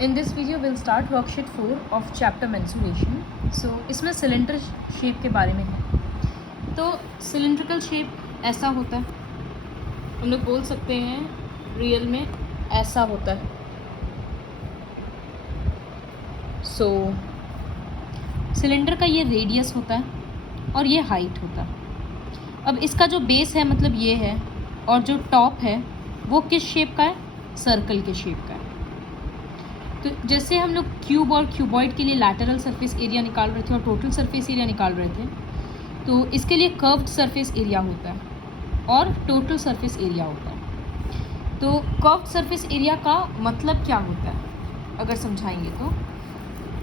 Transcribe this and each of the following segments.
In this video we'll start worksheet 4 of chapter mensuration. So इसमें cylinder shape के बारे में है. तो सिलेंड्रिकल शेप ऐसा होता है, हम लोग बोल सकते हैं रियल में ऐसा होता है. सो सिलेंडर का ये रेडियस होता है और ये हाइट होता है. अब इसका जो बेस है मतलब ये है, और जो टॉप है वो किस शेप का है? सर्कल के शेप का है. तो जैसे हम लोग क्यूब और क्यूबॉइड के लिए लैटरल सरफेस एरिया निकाल रहे थे और टोटल सरफेस एरिया निकाल रहे थे, तो इसके लिए कर्व्ड सरफेस एरिया होता है और टोटल सरफेस एरिया होता है. तो कर्व्ड सरफेस एरिया का मतलब क्या होता है अगर समझाएंगे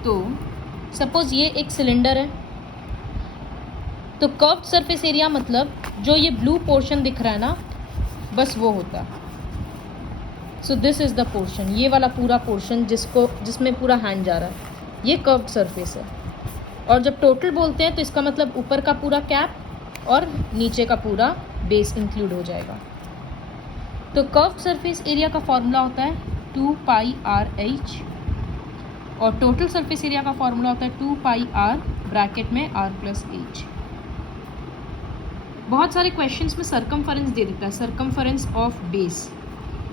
तो सपोज़ ये एक सिलेंडर है, तो कर्व्ड सरफेस एरिया मतलब जो ये ब्लू पोर्शन दिख रहा है ना, बस वो होता है. So this is the portion, ये वाला पूरा पोर्शन जिसमें पूरा हैंड जा रहा है, ये कर्व्ड सरफेस है. और जब टोटल बोलते हैं तो इसका मतलब ऊपर का पूरा कैप और नीचे का पूरा बेस इंक्लूड हो जाएगा. तो कर्व्ड सरफेस एरिया का फॉर्मूला होता है 2πr(h) और टोटल सरफेस एरिया का फॉर्मूला होता है 2πr ब्रैकेट में r+h. बहुत सारे क्वेश्चंस में सरकमफरेंस दे देता है, सरकमफरेंस ऑफ बेस.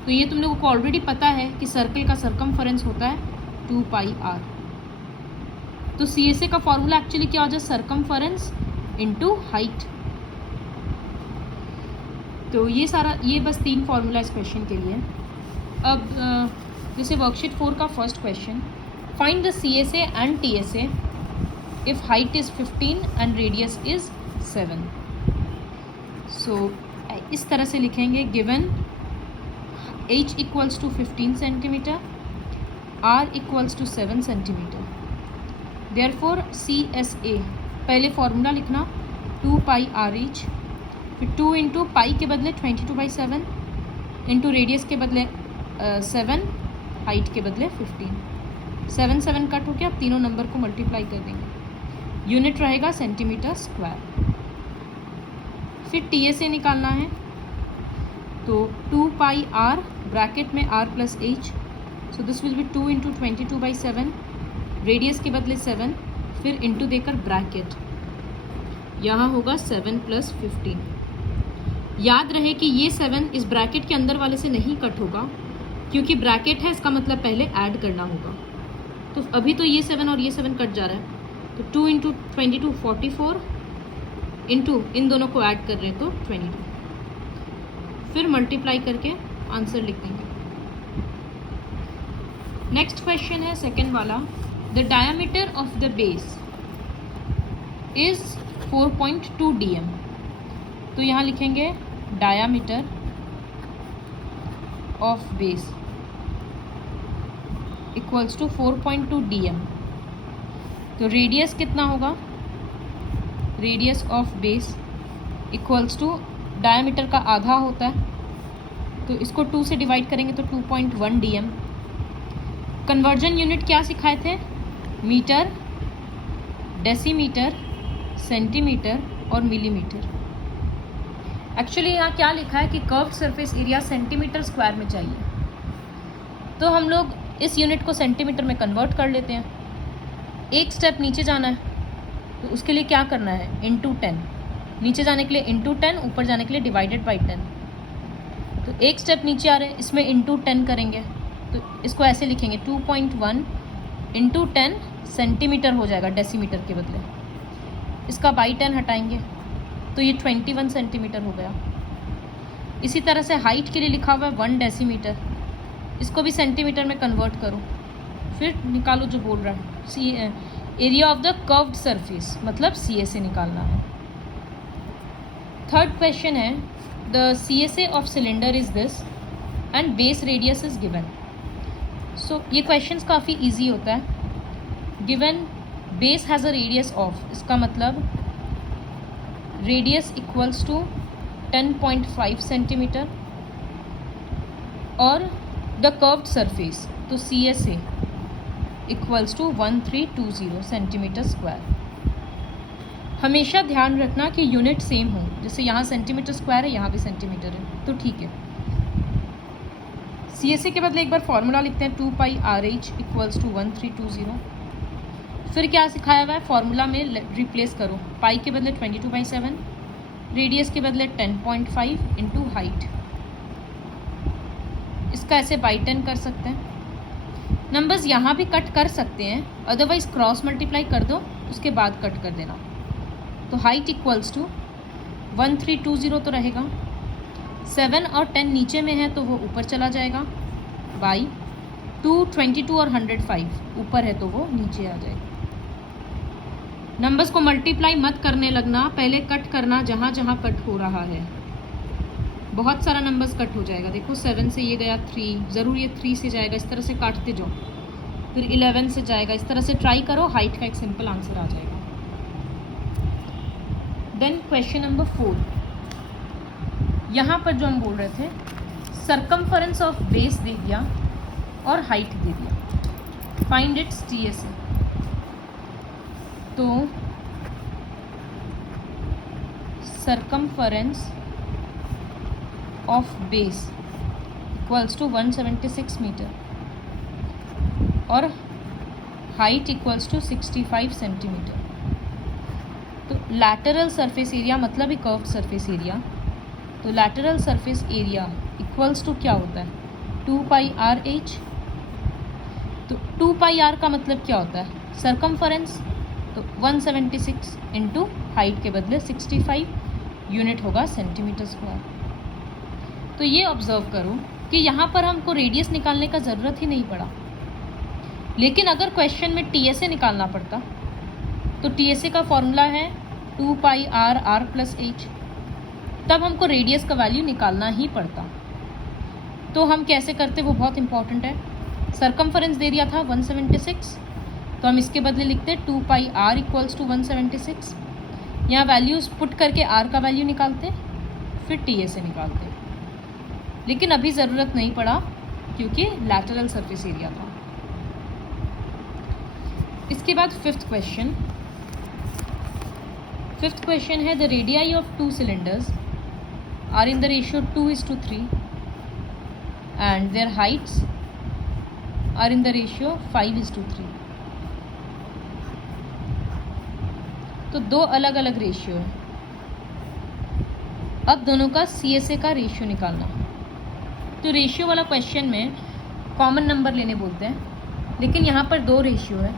तो ये तुम लोगों को ऑलरेडी पता है कि सर्कल का सरकमफरेंस होता है 2πr. तो CSA का फॉर्मूला एक्चुअली क्या हो जाए? Circumference into height. तो ये बस 3 फॉर्मूला इस क्वेश्चन के लिए. अब जैसे वर्कशीट 4 का first question, find the CSA and TSA if height is 15 and radius is 7. So इस तरह से लिखेंगे, given h equals to 15 centimetre, r equals to 7 centimetre. Therefore CSA पहले फॉर्मूला लिखना 2πr(h), फिर 2 इंटू पाई के बदले 22/7 इंटू रेडियस के बदले 7, हाइट के बदले 15. 7 कट हो गया. अब तीनों नंबर को मल्टीप्लाई कर देंगे, यूनिट रहेगा सेंटीमीटर स्क्वायर. फिर TSA निकालना है, तो 2πr ब्रैकेट में r+h. So this will be 2 into 22/7, radius के बदले 7, फिर इंटू देकर ब्रैकेट, यहाँ होगा 7 + 15. याद रहे कि ये 7 इस ब्रैकेट के अंदर वाले से नहीं कट होगा, क्योंकि ब्रैकेट है, इसका मतलब पहले ऐड करना होगा. तो अभी तो ये 7 और ये 7 कट जा रहा है, तो 2 इंटू 22 44 इंटू इन दोनों को ऐड कर रहे हैं तो 22, फिर मल्टीप्लाई करके आंसर लिख देंगे. नेक्स्ट क्वेश्चन है सेकेंड वाला, the diameter of the base is 4.2 dm. तो यहाँ लिखेंगे diameter of base equals to 4.2 dm. तो रेडियस कितना होगा? Radius of base equals to diameter का आधा होता है, तो इसको 2 से डिवाइड करेंगे तो 2.1 dm. कन्वर्जन यूनिट क्या सिखाए थे? मीटर, डेसीमीटर, सेंटीमीटर और मिलीमीटर. एक्चुअली यहाँ क्या लिखा है कि curved surface area centimetre square में चाहिए, तो हम लोग इस यूनिट को सेंटीमीटर में कन्वर्ट कर लेते हैं. एक स्टेप नीचे जाना है, तो उसके लिए क्या करना है? इंटू 10. नीचे जाने के लिए इंटू 10, ऊपर जाने के लिए डिवाइडेड बाई 10. तो एक स्टेप नीचे आ रहे हैं, इसमें इंटू 10 करेंगे, तो इसको ऐसे लिखेंगे 2.1 इंटू 10 सेंटीमीटर हो जाएगा डेसीमीटर के बदले. इसका बाई 10 हटाएंगे तो ये 21 सेंटीमीटर हो गया. इसी तरह से हाइट के लिए लिखा हुआ है 1 डेसीमीटर, इसको भी सेंटीमीटर में कन्वर्ट करो, फिर निकालो जो बोल रहा है. Area of the curved surface मतलब CSA निकालना है. थर्ड क्वेश्चन है, the CSA of cylinder is this and base radius is given. So ये क्वेश्चंस काफ़ी इजी होता है. Given base has a radius of, इसका मतलब रेडियस इक्वल्स टू 10.5 सेंटीमीटर और द कर्व्ड सरफेस, तो CSA equals to 1320 centimetre square. हमेशा ध्यान रखना कि यूनिट सेम हो, जैसे यहाँ सेंटीमीटर स्क्वायर है, यहाँ भी सेंटीमीटर है, तो ठीक है. CSA के बदले एक बार फॉर्मूला लिखते हैं 2 पाई RH इक्वल्स टू 1320। फिर क्या सिखाया हुआ है, फॉर्मूला में रिप्लेस करो, पाई के बदले 22/7, रेडियस के बदले 10.5 इंटू हाइट। इसका ऐसे बाई 10 कर सकते हैं। नंबर्स यहाँ भी कट कर सकते हैं, अदरवाइज क्रॉस मल्टीप्लाई कर दो, उसके बाद कट कर देना। तो हाइट इक्वल्स टू 1320 तो रहेगा, 7 और 10 नीचे में है तो वो ऊपर चला जाएगा, बाई 222 और 105 ऊपर है तो वो नीचे आ जाएगा। नंबर्स को मल्टीप्लाई मत करने लगना, पहले कट करना जहाँ जहाँ कट हो रहा है। बहुत सारा नंबर्स कट हो जाएगा। देखो 7 से ये गया 3, ज़रूर ये 3 से जाएगा, इस तरह से काटते जाओ। फिर 11 से जाएगा, इस तरह से ट्राई करो, हाइट का एक सिंपल आंसर आ जाएगा। देन क्वेश्चन नंबर 4, यहाँ पर जो हम बोल रहे थे, सर्कमफरेंस ऑफ बेस दे दिया और हाइट दे दिया, फाइंड इट्स TSA। तो circumference of base equals to 176 metre और हाइट इक्वल्स टू 65 सेंटीमीटर। तो लैटरल सरफेस एरिया मतलब ही कर्व्ड सरफेस एरिया, तो lateral surface area equals to क्या होता है, 2 पाई RH। तो 2 पाई R का मतलब क्या होता है, सर्कमफरेंस, तो 176 इंटू हाइट के बदले 65 यूनिट होगा सेंटीमीटर स्क्वायर। तो ये ऑब्जर्व करो कि यहाँ पर हमको रेडियस निकालने का ज़रूरत ही नहीं पड़ा, लेकिन अगर क्वेश्चन में TSA निकालना पड़ता तो TSA का फॉर्मूला है 2 पाई R प्लस H, तब हमको रेडियस का वैल्यू निकालना ही पड़ता। तो हम कैसे करते, वो बहुत इंपॉर्टेंट है। सर्कमफरेंस दे दिया था 176, तो हम इसके बदले लिखते 2 पाई R इक्वल्स टू 176। यहाँ वैल्यूज़ पुट करके R का वैल्यू निकालते, फिर TSA निकालते, लेकिन अभी ज़रूरत नहीं पड़ा क्योंकि लैटरल सरफेस एरिया था। इसके बाद फिफ्थ क्वेश्चन है, the radii of 2 cylinders are in the ratio 2:3 and their heights are in the ratio 5:3। तो दो अलग अलग रेशियो है। अब दोनों का CSA का रेशियो निकालना। तो रेशियो वाला क्वेश्चन में कॉमन नंबर लेने बोलते हैं, लेकिन यहाँ पर दो रेशियो है,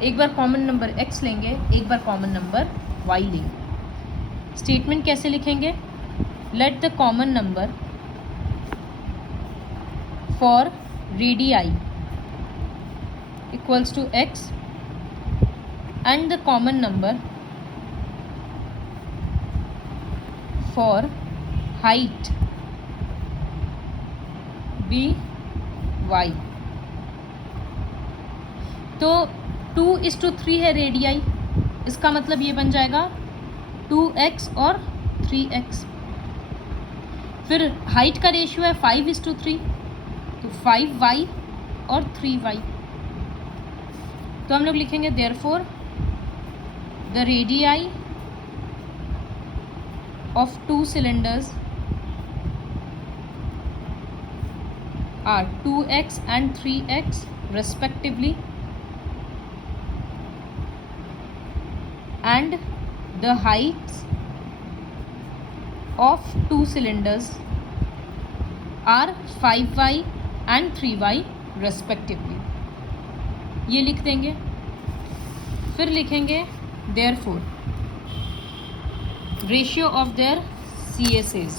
एक बार कॉमन नंबर x लेंगे, एक बार कॉमन नंबर y लेंगे। स्टेटमेंट कैसे लिखेंगे, let the common number for radii equals to x and the common number for height be y। तो 2:3 है रेडियाई, इसका मतलब ये बन जाएगा 2x और 3x। फिर हाइट का रेशियो है 5:3, तो 5y और 3y। तो हम लोग लिखेंगे therefore the radii of 2 cylinders are 2x and 3x respectively, and the heights of 2 cylinders are 5y and 3y respectively। ये लिख देंगे। फिर लिखेंगे therefore ratio of their CSAs,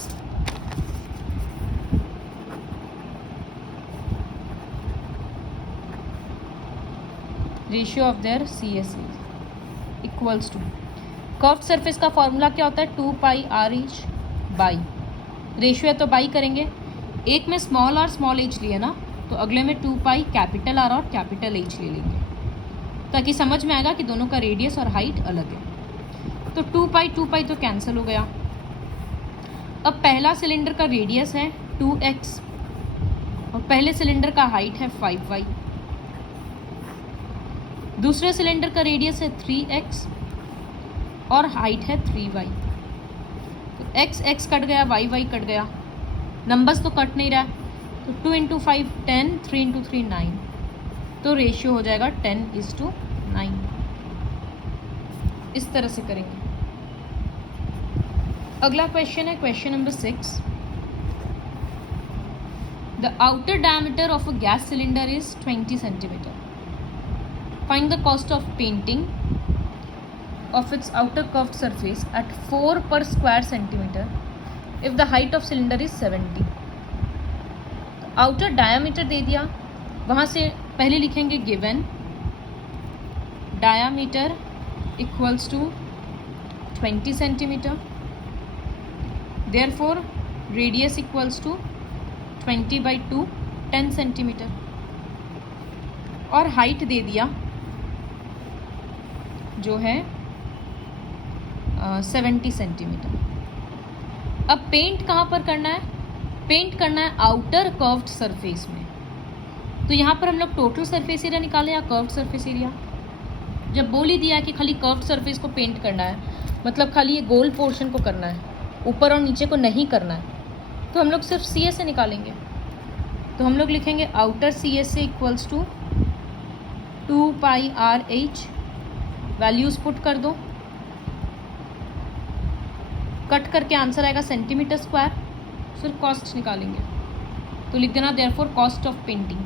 ratio of their CSAs equals to, curved surface का formula क्या होता है, 2 पाई RH by, ratio है तो बाई करेंगे, एक में स्मॉल r स्मॉल h लिया ना, तो अगले में 2 पाई कैपिटल R और कैपिटल H ले लेंगे, ताकि समझ में आएगा कि दोनों का रेडियस और हाइट अलग है। तो 2 पाई तो कैंसिल हो गया। अब पहला सिलेंडर का रेडियस है 2x और पहले सिलेंडर का हाइट है 5y, दूसरे सिलेंडर का रेडियस है 3x और हाइट है 3y। तो x कट गया, y कट गया, नंबर्स तो कट नहीं रहा, तो 2 इंटू 5 10, 3 इंटू 3 9, तो रेशियो हो जाएगा 10:9। इस तरह से करेंगे। अगला क्वेश्चन है question number 6। The outer diameter of a gas cylinder is 20 centimetre. Find the cost of painting of its outer curved surface at 4 per square centimeter if the height of cylinder is 70। Outer diameter दे दिया, वहाँ से पहले लिखेंगे given diameter equals to 20 centimetre, therefore radius equals to 20/2 10 centimetre, और height दे दिया जो है 70 सेंटीमीटर। अब पेंट कहाँ पर करना है? पेंट करना है आउटर कर्व्ड सरफेस में। तो यहाँ पर हम लोग टोटल सरफेस एरिया निकालें या कर्व्ड सरफेस एरिया? जब बोल ही दिया है कि खाली कर्व्ड सरफेस को पेंट करना है, मतलब खाली ये गोल पोर्शन को करना है, ऊपर और नीचे को नहीं करना है, तो हम लोग सिर्फ सी एस ए निकालेंगे। तो हम लोग लिखेंगे outer C S A equals to 2πr/h, values put कर दो, कट करके आंसर आएगा सेंटीमीटर स्क्वायर। फिर कॉस्ट निकालेंगे, तो लिख देना therefore cost of painting.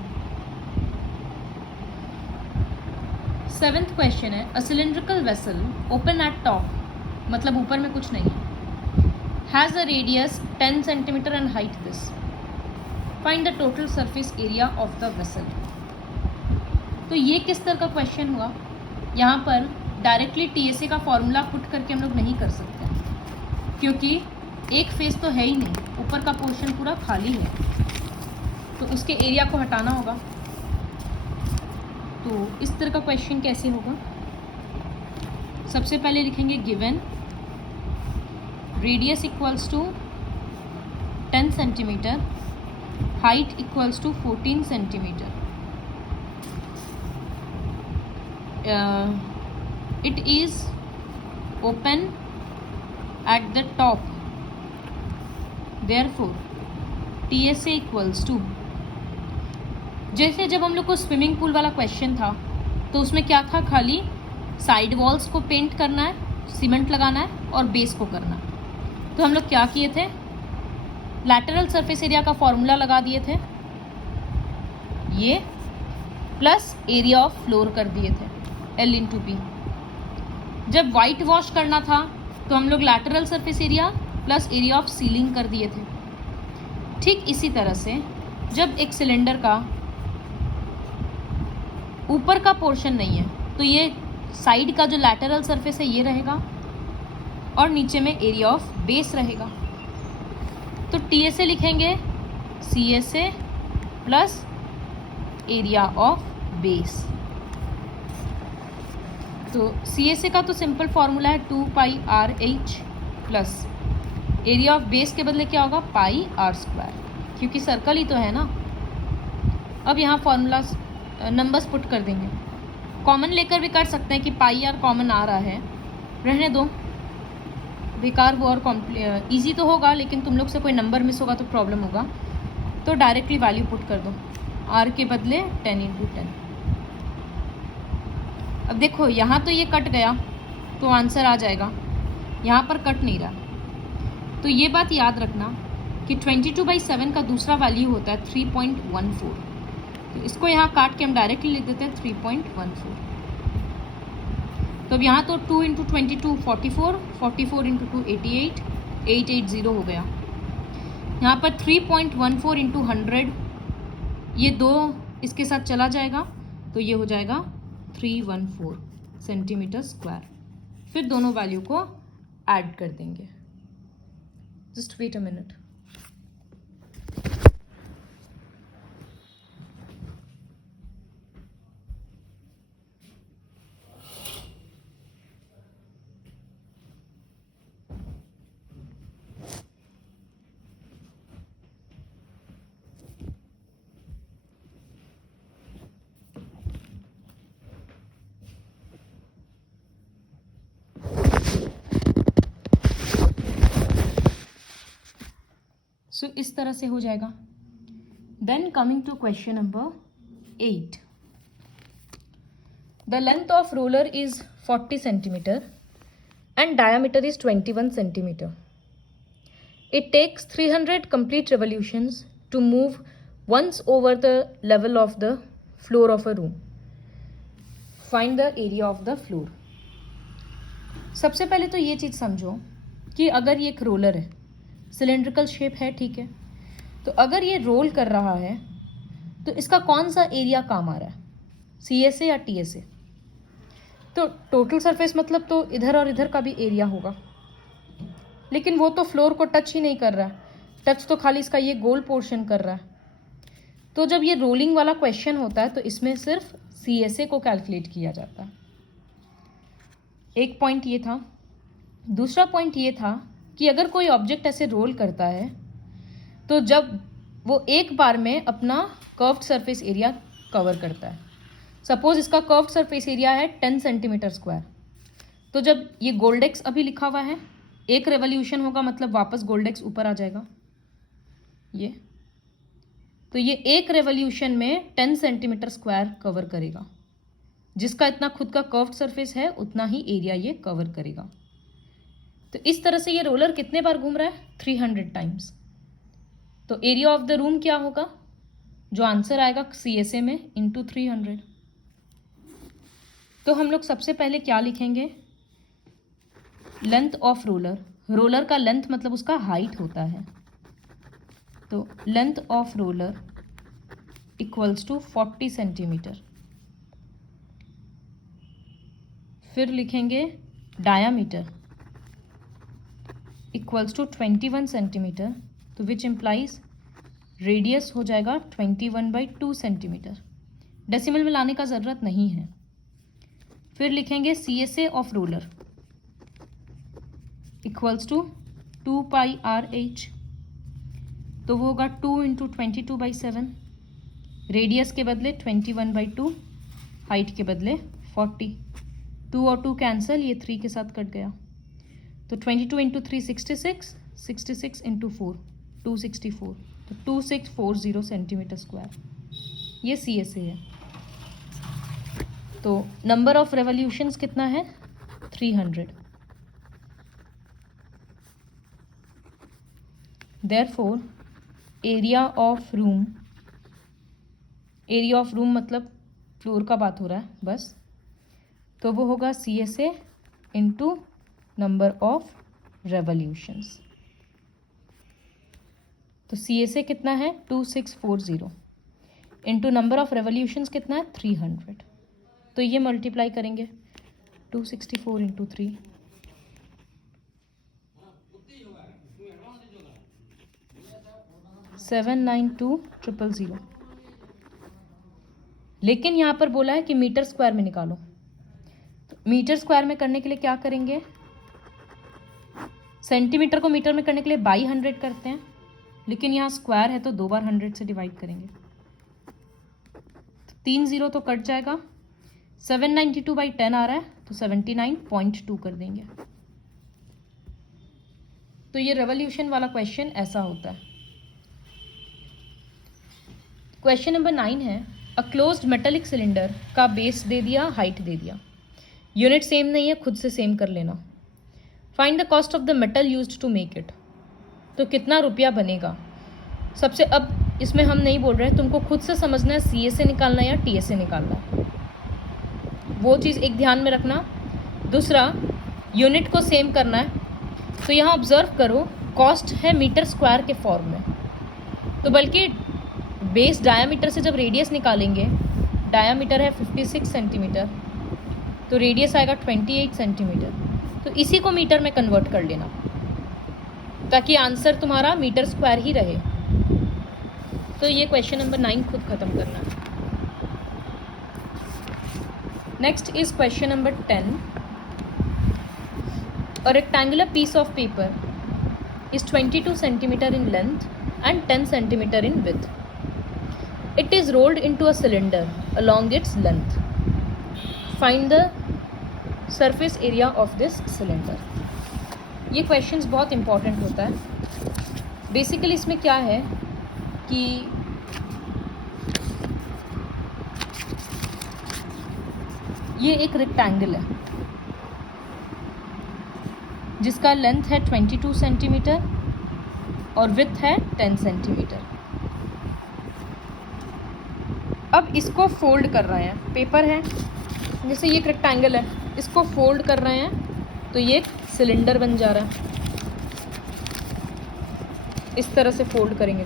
7th question है a cylindrical vessel open at top, मतलब ऊपर में कुछ नहीं है, has a radius 10 centimetre and height this. Find the total surface area of the vessel. तो ये किस तरह का क्वेश्चन हुआ? यहाँ पर डायरेक्टली टीएसए का फॉर्मूला पुट करके हम लोग नहीं कर सकते, क्योंकि एक फेस तो है ही नहीं, ऊपर का पोर्शन पूरा खाली है, तो उसके एरिया को हटाना होगा। तो इस तरह का क्वेश्चन कैसे होगा? सबसे पहले लिखेंगे given radius equals to 10 centimetre, height equals to 14 centimetre, it is open at the top, therefore TSA इक्वल्स टू, जैसे जब हम लोग को स्विमिंग पूल वाला क्वेश्चन था तो उसमें क्या था, खाली साइड वॉल्स को पेंट करना है, सीमेंट लगाना है और बेस को करना है। तो हम लोग क्या किए थे, लैटरल सरफेस एरिया का फॉर्मूला लगा दिए थे, ये प्लस एरिया ऑफ फ्लोर कर दिए थे L/P। जब वाइट वॉश करना था तो हम लोग lateral surface area plus area of ceiling कर दिए थे। ठीक इसी तरह से जब एक सिलेंडर का ऊपर का पोर्शन नहीं है तो ये साइड का जो लैटरल सरफेस है ये रहेगा और नीचे में एरिया ऑफ बेस रहेगा। तो टीएसए लिखेंगे CSA plus area of base. तो CSA का तो सिंपल फार्मूला है 2πr/h plus area of base के बदले क्या होगा πr², क्योंकि सर्कल ही तो है ना। अब यहाँ फार्मूला नंबर्स पुट कर देंगे, कॉमन लेकर भी कर सकते हैं कि πr कॉमन आ रहा है, रहने दो बेकार वो, और ईजी तो होगा लेकिन तुम लोग से कोई नंबर मिस होगा तो प्रॉब्लम होगा। तो डायरेक्टली वैल्यू पुट कर दो, r के बदले 10 × 10। अब देखो यहाँ तो ये कट गया तो आंसर आ जाएगा, यहाँ पर कट नहीं रहा। तो ये बात याद रखना कि 22/7 का दूसरा वैल्यू होता है 3.14। तो इसको यहाँ काट के हम डायरेक्टली लिख देते हैं 3.14। तो अब यहाँ तो 2 × 22 44, 44 × 2 88, 880 हो गया। यहाँ पर 3.14 × 100, ये 2 इसके साथ चला जाएगा तो ये हो जाएगा 314 सेंटीमीटर स्क्वायर। फिर दोनों वैल्यू को ऐड कर देंगे। Just wait a minute. So इस तरह से हो जाएगा। Then coming to question number 8. The length of roller is 40 centimeter and diameter is 21 centimeter. It takes 300 complete revolutions to move once over the level of the floor of a room. Find the area of the floor. सबसे पहले तो ये चीज़ समझो कि अगर ये एक roller है, सिलेंड्रिकल शेप है, ठीक है, तो अगर ये रोल कर रहा है तो इसका कौन सा एरिया काम आ रहा है, CSA या TSA? तो टोटल सरफेस मतलब तो इधर और इधर का भी एरिया होगा, लेकिन वो तो फ्लोर को टच ही नहीं कर रहा है, टच तो खाली इसका ये गोल पोर्शन कर रहा है। तो जब ये रोलिंग वाला क्वेश्चन होता है तो इसमें सिर्फ CSA को कैलकुलेट किया जाता है। एक पॉइंट ये था। दूसरा पॉइंट ये था कि अगर कोई ऑब्जेक्ट ऐसे रोल करता है तो जब वो एक बार में अपना कर्व्ड सरफेस एरिया कवर करता है, सपोज इसका कर्व्ड सरफेस एरिया है 10 सेंटीमीटर स्क्वायर, तो जब ये गोल्डेक्स अभी लिखा हुआ है, एक रेवोल्यूशन होगा मतलब वापस गोल्डेक्स ऊपर आ जाएगा, ये तो ये एक रेवोल्यूशन में 10 सेंटीमीटर स्क्वायर कवर करेगा। जिसका इतना खुद का कर्व्ड सरफेस है उतना ही एरिया ये कवर करेगा। तो इस तरह से ये रोलर कितने बार घूम रहा है, 300 टाइम्स। तो एरिया ऑफ द रूम क्या होगा, जो आंसर आएगा CSA में इंटू 300। तो हम लोग सबसे पहले क्या लिखेंगे, लेंथ ऑफ रोलर। रोलर का लेंथ मतलब उसका हाइट होता है, तो length of roller equals to 40 centimetre. फिर लिखेंगे डायामीटर इक्वल्स टू 21 सेंटीमीटर, तो विच इम्प्लाइज रेडियस हो जाएगा 21/2 सेंटीमीटर। डेसिमल में लाने का ज़रूरत नहीं है। फिर लिखेंगे CSA of roller equals to 2πRH, तो वो होगा 2 × 22/7। रेडियस के बदले 21/2, हाइट के बदले 40। 2 और 2 कैंसिल, ये 3 के साथ कट गया, तो 22 × 3 66, 66 × 4 264, तो 2640 सेंटीमीटर स्क्वायर। ये CSA है। तो नंबर ऑफ रेवोल्यूशंस कितना है, 300। Therefore area of room, area of room मतलब फ्लोर का बात हो रहा है बस, तो वो होगा CSA into number of revolutions. तो CSA कितना है 2640 इंटू नंबर ऑफ रेवोल्यूशंस कितना है 300। तो ये मल्टीप्लाई करेंगे 264 × 3, सेवन 92000। लेकिन यहाँ पर बोला है कि मीटर स्क्वायर में निकालो, तो मीटर स्क्वायर में करने के लिए क्या करेंगे, सेंटीमीटर को मीटर में करने के लिए बाई 100 करते हैं, लेकिन यहाँ स्क्वायर है तो 2 बार 100 से डिवाइड करेंगे, तो 3 0 तो कट जाएगा। 792/10 आ रहा है तो 79.2 कर देंगे। तो ये रेवोल्यूशन वाला क्वेश्चन ऐसा होता है। क्वेश्चन नंबर 9 है, अ क्लोज्ड मेटेलिक सिलेंडर का बेस दे दिया, हाइट दे दिया, यूनिट सेम नहीं है, खुद से सेम कर लेना। Find the cost of the metal used to make it, तो कितना रुपया बनेगा। सबसे अब इसमें हम नहीं बोल रहे हैं, तुमको खुद से समझना है CSA निकालना है या TSA निकालना है, वो चीज़ एक ध्यान में रखना। दूसरा, यूनिट को सेम करना है, तो यहाँ ऑब्जर्व करो कॉस्ट है मीटर स्क्वायर के फॉर्म में, तो बल्कि बेस डायामीटर से जब रेडियस निकालेंगे, डायामीटर है 56 सेंटीमीटर, तो रेडियस आएगा 28 सेंटीमीटर, तो इसी को मीटर में कन्वर्ट कर लेना ताकि आंसर तुम्हारा मीटर स्क्वायर ही रहे। तो ये क्वेश्चन नंबर 9 खुद खत्म करना है। Next is question number 10। A rectangular piece of paper is 22 centimeter in length and 10 centimeter in width. It is rolled into a cylinder along its length. Find the surface area of this cylinder. ये questions बहुत important होता है। Basically इसमें क्या है कि ये एक रेक्टेंगल है जिसका लेंथ है 22 सेंटीमीटर और विड्थ है 10 सेंटीमीटर। अब इसको फोल्ड कर रहे हैं, पेपर है जैसे ये एक रेक्टेंगल है, इसको फोल्ड कर रहे हैं तो ये एक सिलेंडर बन जा रहा है। इस तरह से फोल्ड करेंगे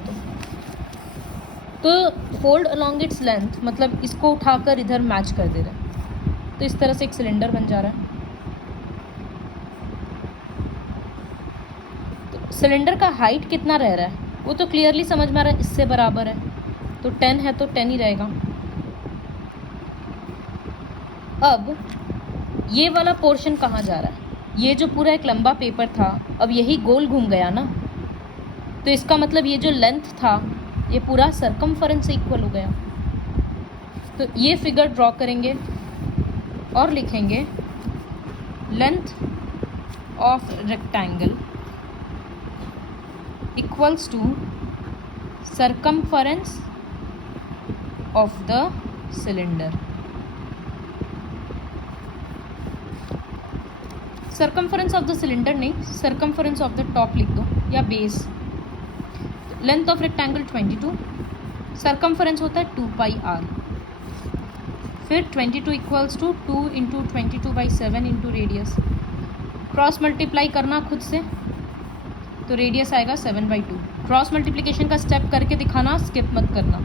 तो फोल्ड अलोंग इट्स लेंथ, मतलब इसको उठाकर इधर मैच कर दे रहे हैं, तो इस तरह से एक सिलेंडर बन जा रहा है। तो सिलेंडर का हाइट कितना रह रहा है वो तो क्लियरली समझ में आ रहा है, इससे बराबर है, तो 10 है तो 10 ही रहेगा। अब ये वाला पोर्शन कहाँ जा रहा है? ये जो पूरा एक लंबा पेपर था अब यही गोल घूम गया ना, तो इसका मतलब ये जो लेंथ था ये पूरा सरकमफरेंस से इक्वल हो गया। तो ये फिगर ड्रॉ करेंगे और लिखेंगे length of rectangle equals to circumference of the cylinder. Circumference of the cylinder नहीं, सरकमफरेंस ऑफ द टॉप लिख दो या base. Length of rectangle 22, circumference होता है 2 पाई आर, फिर 22 equals to 2 into 22/7 into radius. Cross multiply करना खुद से तो रेडियस आएगा 7/2। क्रॉस मल्टीप्लिकेशन का स्टेप करके दिखाना, स्किप मत करना।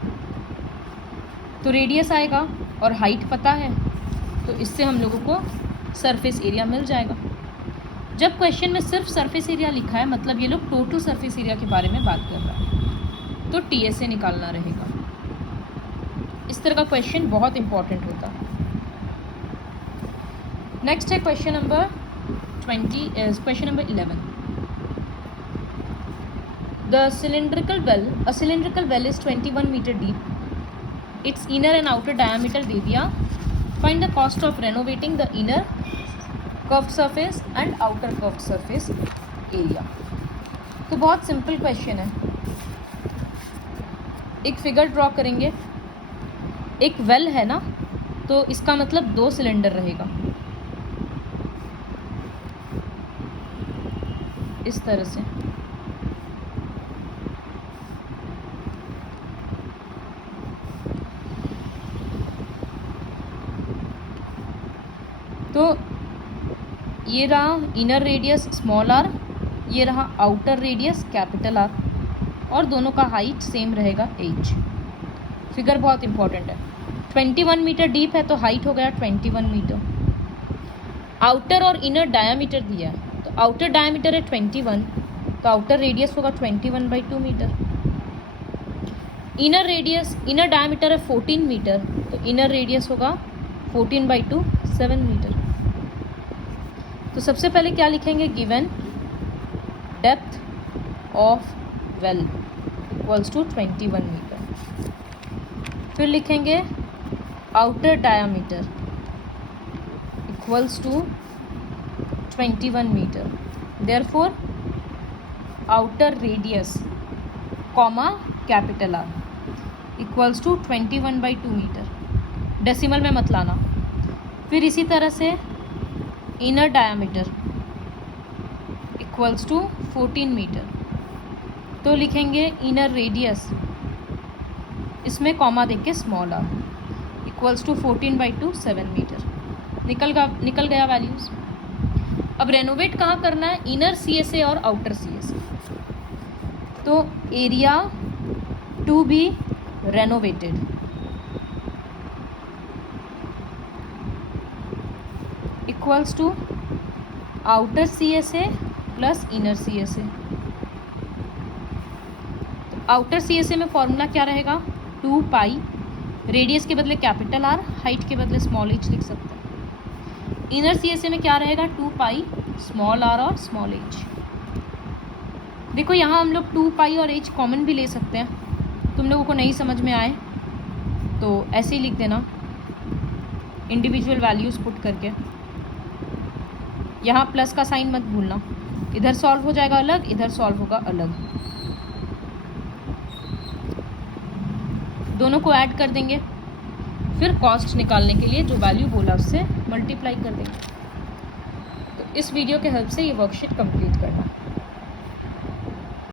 तो रेडियस आएगा और हाइट पता है, तो इससे हम लोगों को सरफेस एरिया मिल जाएगा। जब क्वेश्चन में सिर्फ सरफेस एरिया लिखा है मतलब ये लोग टोटल सरफेस एरिया के बारे में बात कर रहा है, तो टीएसए निकालना रहेगा। इस तरह का क्वेश्चन बहुत इंपॉर्टेंट होता है। नेक्स्ट है question number 11। The cylindrical well, a cylindrical well is 21 metre deep. Its inner and outer diameter दे दिया। Find the cost of renovating the inner curved surface and outer curved surface area. तो बहुत simple question है। एक figure draw करेंगे, एक well है ना, तो इसका मतलब 2 सिलेंडर रहेगा इस तरह से। तो ये रहा इनर रेडियस स्मॉल आर, ये रहा आउटर रेडियस कैपिटल आर, और दोनों का हाइट सेम रहेगा h। फिगर बहुत इंपॉर्टेंट है। 21 मीटर डीप है तो हाइट हो गया 21 मीटर। आउटर और इनर डायामीटर दिया है, तो आउटर डायामीटर है 21, तो आउटर रेडियस होगा 21/2 मीटर। इनर डायामीटर है 14 मीटर, तो इनर रेडियस होगा 14/2 7 मीटर। तो सबसे पहले क्या लिखेंगे? Given depth of well equals to 21 metre. फिर लिखेंगे outer diameter equals to 21 metre. Therefore outer radius comma capital R equals to 21/2 metre. Decimal में मत लाना। फिर इसी तरह से inner diameter equals to 14 metre, तो लिखेंगे इनर रेडियस, इसमें कॉमा देके small r equals to 14/2 7 metre. निकल गया वैल्यूज़। अब रेनोवेट कहाँ करना है? इनर सीएसए और आउटर सीएसए। तो area to be renovated equals to outer CSA plus inner CSA. तो आउटर सीएसए में फॉर्मूला क्या रहेगा? 2 पाई, रेडियस के बदले कैपिटल आर, हाइट के बदले स्मॉल एच लिख सकते हैं। इनर सीएसए में क्या रहेगा? 2 पाई स्मॉल आर और स्मॉल एच। देखो यहाँ हम लोग 2 पाई और एच कॉमन भी ले सकते हैं। तुम लोगों को नहीं समझ में आए तो ऐसे ही लिख देना, इंडिविजुअल वैल्यूज़ पुट करके। यहाँ प्लस का साइन मत भूलना, इधर सॉल्व हो जाएगा अलग, इधर सॉल्व होगा अलग, दोनों को ऐड कर देंगे। फिर कॉस्ट निकालने के लिए जो वैल्यू बोला उससे मल्टीप्लाई कर देंगे। तो इस वीडियो के हेल्प से ये वर्कशीट कंप्लीट करना।